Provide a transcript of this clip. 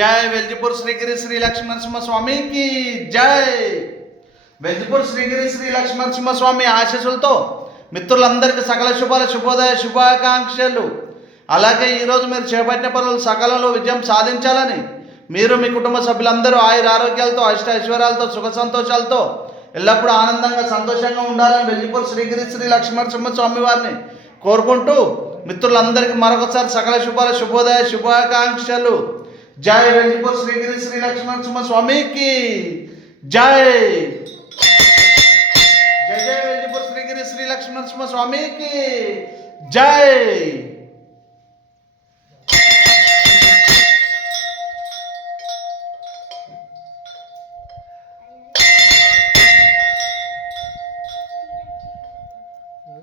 జై వెల్జిపూర్ శ్రీగిరి శ్రీ లక్ష్మీనరసింహ స్వామికి జై. వెల్జిపూర్ శ్రీగిరి శ్రీ లక్ష్మీనరసింహ స్వామి ఆశీస్సులతో మిత్రులందరికీ సకల శుభాల శుభోదయ శుభాకాంక్షలు. అలాగే ఈరోజు మీరు చేపట్టిన పనులు సకలలో విజయం సాధించాలని, మీరు మీ కుటుంబ సభ్యులందరూ ఆయుర ఆరోగ్యాలతో అష్ట ఐశ్వర్యాలతో సుఖ సంతోషాలతో ఎల్లప్పుడూ ఆనందంగా సంతోషంగా ఉండాలని వెల్జిపూర్ శ్రీగిరి శ్రీ లక్ష్మీనరసింహ స్వామి వారిని కోరుకుంటూ మిత్రులందరికీ మరొకసారి సకల శుభాల శుభోదయ శుభాకాంక్షలు. జై వెల్జిపూర్ శ్రీగిరి శ్రీ లక్ష్మీనరసింహ స్వామికి జై. జై జై వెల్జిపూర్ శ్రీగిరి శ్రీ లక్ష్మీనరసింహ స్వామికి జై.